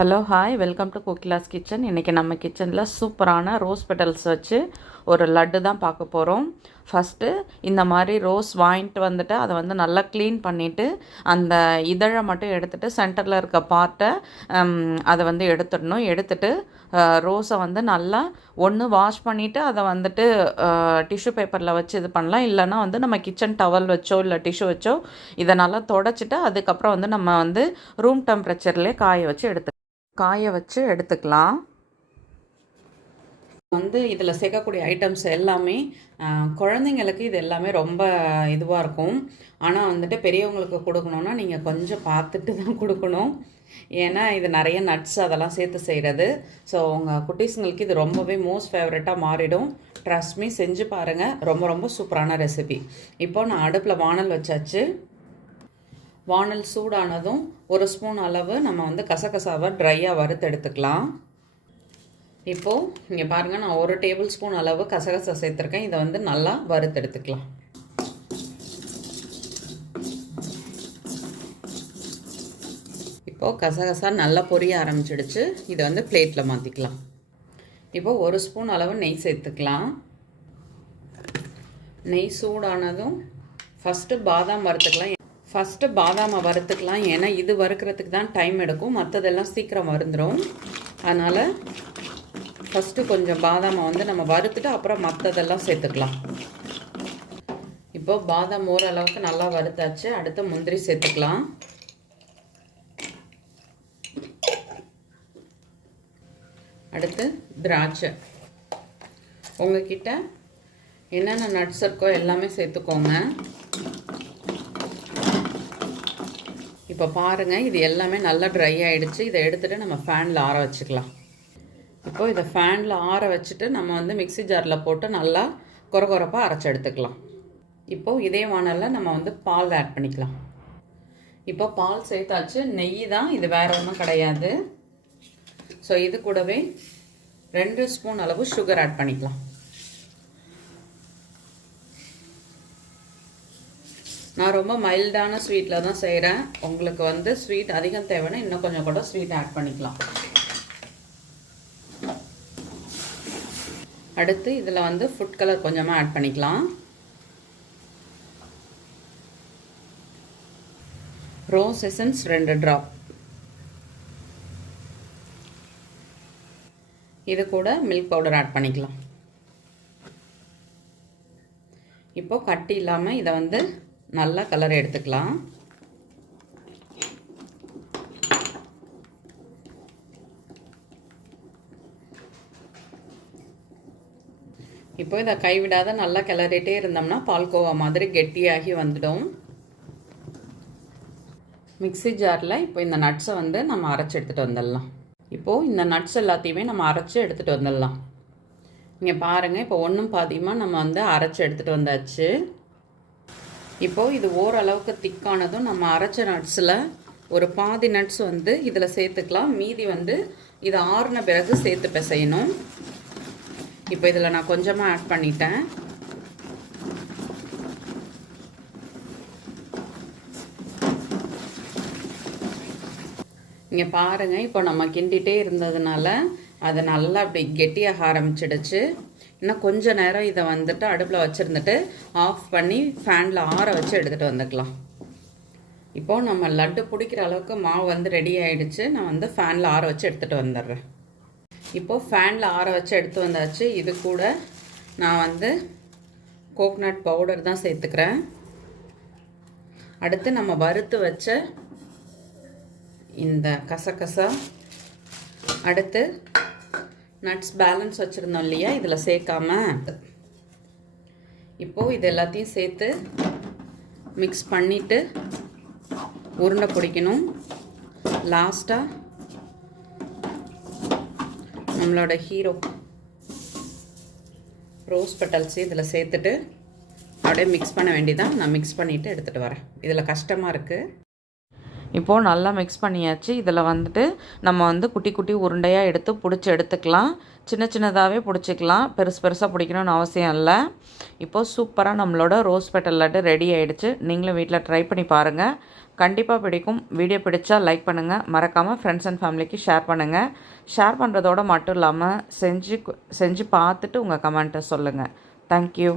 Hello hi welcome to Kokila's kitchen. இன்றைக்கி நம்ம கிச்சனில் சூப்பரான ரோஸ் பெட்டல்ஸ் வச்சு ஒரு லட்டு தான் பார்க்க போகிறோம். ஃபஸ்ட்டு இந்த மாதிரி ரோஸ் வாங்கிட்டு வந்துட்டு அதை வந்து நல்லா க்ளீன் பண்ணிவிட்டு அந்த இதழை மட்டும் எடுத்துகிட்டு சென்டரில் இருக்க பார்ட்டை அதை வந்து எடுத்துடணும். எடுத்துகிட்டு ரோஸை வந்து நல்லா ஒன்று வாஷ் பண்ணிவிட்டு அதை வந்துட்டு டிஷ்யூ பேப்பரில் வச்சு இது பண்ணலாம். இல்லைனா வந்து நம்ம கிச்சன் டவல் வச்சோ இல்லை டிஷ்யூ வச்சோ இதை நல்லா தொடச்சிட்டு அதுக்கப்புறம் வந்து நம்ம வந்து ரூம் டெம்பரேச்சர்லேயே காய வச்சு எடுத்துக்கலாம். வந்து இதில் சேர்க்கக்கூடிய ஐட்டம்ஸ் எல்லாமே குழந்தைங்களுக்கு இது எல்லாமே ரொம்ப இதுவாக இருக்கும். ஆனால் வந்துட்டு பெரியவங்களுக்கு கொடுக்கணுன்னா நீங்கள் கொஞ்சம் பார்த்துட்டு தான் கொடுக்கணும். ஏன்னா இது நிறைய நட்ஸ் அதெல்லாம் சேர்த்து செய்கிறது. ஸோ உங்கள் குட்டீஸுங்களுக்கு இது ரொம்பவே மோஸ்ட் ஃபேவரட்டாக மாறிடும். ட்ரஸ்ட் மீ, செஞ்சு பாருங்கள். ரொம்ப ரொம்ப சூப்பரான ரெசிபி. இப்போ நான் அடுப்பில் வானல் வச்சாச்சு. வானல் சூடானதும் ஒரு ஸ்பூன் அளவு நம்ம வந்து கசகசாவை ட்ரையாக வறுத்து எடுத்துக்கலாம். இப்போது இங்கே பாருங்கள், நான் ஒரு டேபிள் ஸ்பூன் அளவு கசகசா சேர்த்துருக்கேன். இதை வந்து நல்லா வறுத்து எடுத்துக்கலாம். இப்போது கசகசா நல்லா பொரிய ஆரம்பிச்சிடுச்சு. இதை வந்து பிளேட்டில் மாற்றிக்கலாம். இப்போது ஒரு ஸ்பூன் அளவு நெய் சேர்த்துக்கலாம். நெய் சூடானதும் ஃபஸ்ட்டு பாதாம் வறுத்துக்கலாம். ஏன்னா இது வறுக்கிறதுக்கு தான் டைம் எடுக்கும், மற்றதெல்லாம் சீக்கிரம் வறுந்துடும். அதனால் ஃபஸ்ட்டு கொஞ்சம் பாதாமை வந்து நம்ம வறுத்துட்டு அப்புறம் மற்றதெல்லாம் சேர்த்துக்கலாம். இப்போது பாதாம் ஓரளவுக்கு நல்லா வறுத்தாச்சு. அடுத்து முந்திரி சேர்த்துக்கலாம். அடுத்து திராட்சை. உங்ககிட்ட என்னென்ன நட்ஸ் இருக்கோ எல்லாமே சேர்த்துக்கோங்க. இப்போ பாருங்கள், இது எல்லாமே நல்லா ட்ரை ஆகிடுச்சு. இதை எடுத்துகிட்டு நம்ம ஃபேனில் ஆற வச்சுக்கலாம். இப்போது இதை ஃபேனில் ஆற வச்சுட்டு நம்ம வந்து மிக்ஸி ஜாரில் போட்டு நல்லா கொரகொரப்பாக அரைச்சி எடுத்துக்கலாம். இப்போது இதே வானலில் நம்ம வந்து பால் ஆட் பண்ணிக்கலாம். இப்போ பால் சேர்த்தாச்சு. நெய் தான், இது வேறு ஒன்றும் கிடையாது. ஸோ இது கூடவே 2 ஸ்பூன் அளவு சுகர் ஆட் பண்ணிக்கலாம். நான் ரொம்ப மைல்டான ஸ்வீட்டில் தான் செய்கிறேன். உங்களுக்கு வந்து ஸ்வீட் அதிகம் தேவைன்னா இன்னும் கொஞ்சம் கூட ஸ்வீட் ஆட் பண்ணிக்கலாம். அடுத்து இதில் வந்து ஃபுட் கலர் கொஞ்சமாக ஆட் பண்ணிக்கலாம். Rose essence 2 drop. இது கூட மில்க் பவுடர் ஆட் பண்ணிக்கலாம். இப்போது கட்டி இல்லாமல் இதை வந்து நல்லா கலர் எடுத்துக்கலாம். இப்போ இதை கைவிடாத நல்லா கிளறிட்டே இருந்தோம்னா பால்கோவா மாதிரி கெட்டியாகி வந்துடும். மிக்ஸி ஜாரில் இப்போ இந்த நட்ஸை வந்து நம்ம அரைச்சி எடுத்துகிட்டு வந்துடலாம். இப்போது இந்த நட்ஸ் எல்லாத்தையுமே நம்ம அரைச்சி எடுத்துகிட்டு வந்துடலாம். இங்கே பாருங்கள், இப்போ ஒன்றும் பாதியமாக நம்ம வந்து அரைச்சி எடுத்துகிட்டு வந்தாச்சு. இப்போது இது ஓரளவுக்கு திக்கானதும் நம்ம அரைச்ச நட்ஸில் ஒரு பாதி நட்ஸ் வந்து இதில் சேர்த்துக்கலாம். மீதி வந்து இது ஆறுன பிறகு சேர்த்து பிசையணும். இப்போ இதில் நான் கொஞ்சமாக ஆட் பண்ணிட்டேன். இங்கே பாருங்கள், இப்போ நம்ம கிண்டிகிட்டே இருந்ததுனால அது நல்லா அப்படி கெட்டியாக ஆரம்பிச்சிடுச்சு. இன்னும் கொஞ்சம் நேரம் இதை வந்துட்டு அடுப்பில் வச்சுருந்துட்டு ஆஃப் பண்ணி ஃபேனில் ஆற வச்சு எடுத்துகிட்டு வந்துக்கலாம். இப்போது நம்ம லட்டு பிடிக்கிற அளவுக்கு மாவு வந்து ரெடி ஆகிடுச்சு. நான் வந்து ஃபேனில் ஆற வச்சு எடுத்துகிட்டு வந்துடுறேன். இப்போது ஃபேனில் ஆற வச்சு எடுத்து வந்தாச்சு. இது கூட நான் வந்து கோகனட் பவுடர் தான் சேர்த்துக்கிறேன். அடுத்து நம்ம வறுத்து வச்ச இந்த கசகசா, அடுத்து நட்ஸ் பேலன்ஸ் வச்சுருந்தோம் இல்லையா, இதில் சேர்க்காம இப்போது இது எல்லாத்தையும் சேர்த்து மிக்ஸ் பண்ணிவிட்டு உருண்டை பிடிக்கணும். லாஸ்ட்டாக நம்மளோட ஹீரோ ரோஸ் பெட்டல்ஸையும் இதில் சேர்த்துட்டு அப்படியே மிக்ஸ் பண்ண வேண்டியதான். நான் மிக்ஸ் பண்ணிவிட்டு எடுத்துகிட்டு வரேன். இதில் கஷ்டமாக இருக்குது. இப்போது நல்லா மிக்ஸ் பண்ணியாச்சு. இதில் வந்துட்டு நம்ம வந்து குட்டி குட்டி உருண்டையாக எடுத்து பிடிச்சி எடுத்துக்கலாம். சின்ன சின்னதாகவே பிடிச்சிக்கலாம், பெருசு பெருசாக பிடிக்கணும்னு அவசியம் இல்லை. இப்போது சூப்பராக நம்மளோட ரோஸ் பெட்டல் லட்டு ரெடி ஆகிடுச்சு. நீங்களும் வீட்டில் ட்ரை பண்ணி பாருங்கள், கண்டிப்பாக பிடிக்கும். வீடியோ பிடிச்சா லைக் பண்ணுங்கள், மறக்காமல் ஃப்ரெண்ட்ஸ் அண்ட் ஃபேமிலிக்கு ஷேர் பண்ணுங்கள். ஷேர் பண்ணுறதோடு மட்டும் இல்லாமல் செஞ்சு பார்த்துட்டு உங்கள் கமெண்ட்டை சொல்லுங்கள். தேங்க்யூ.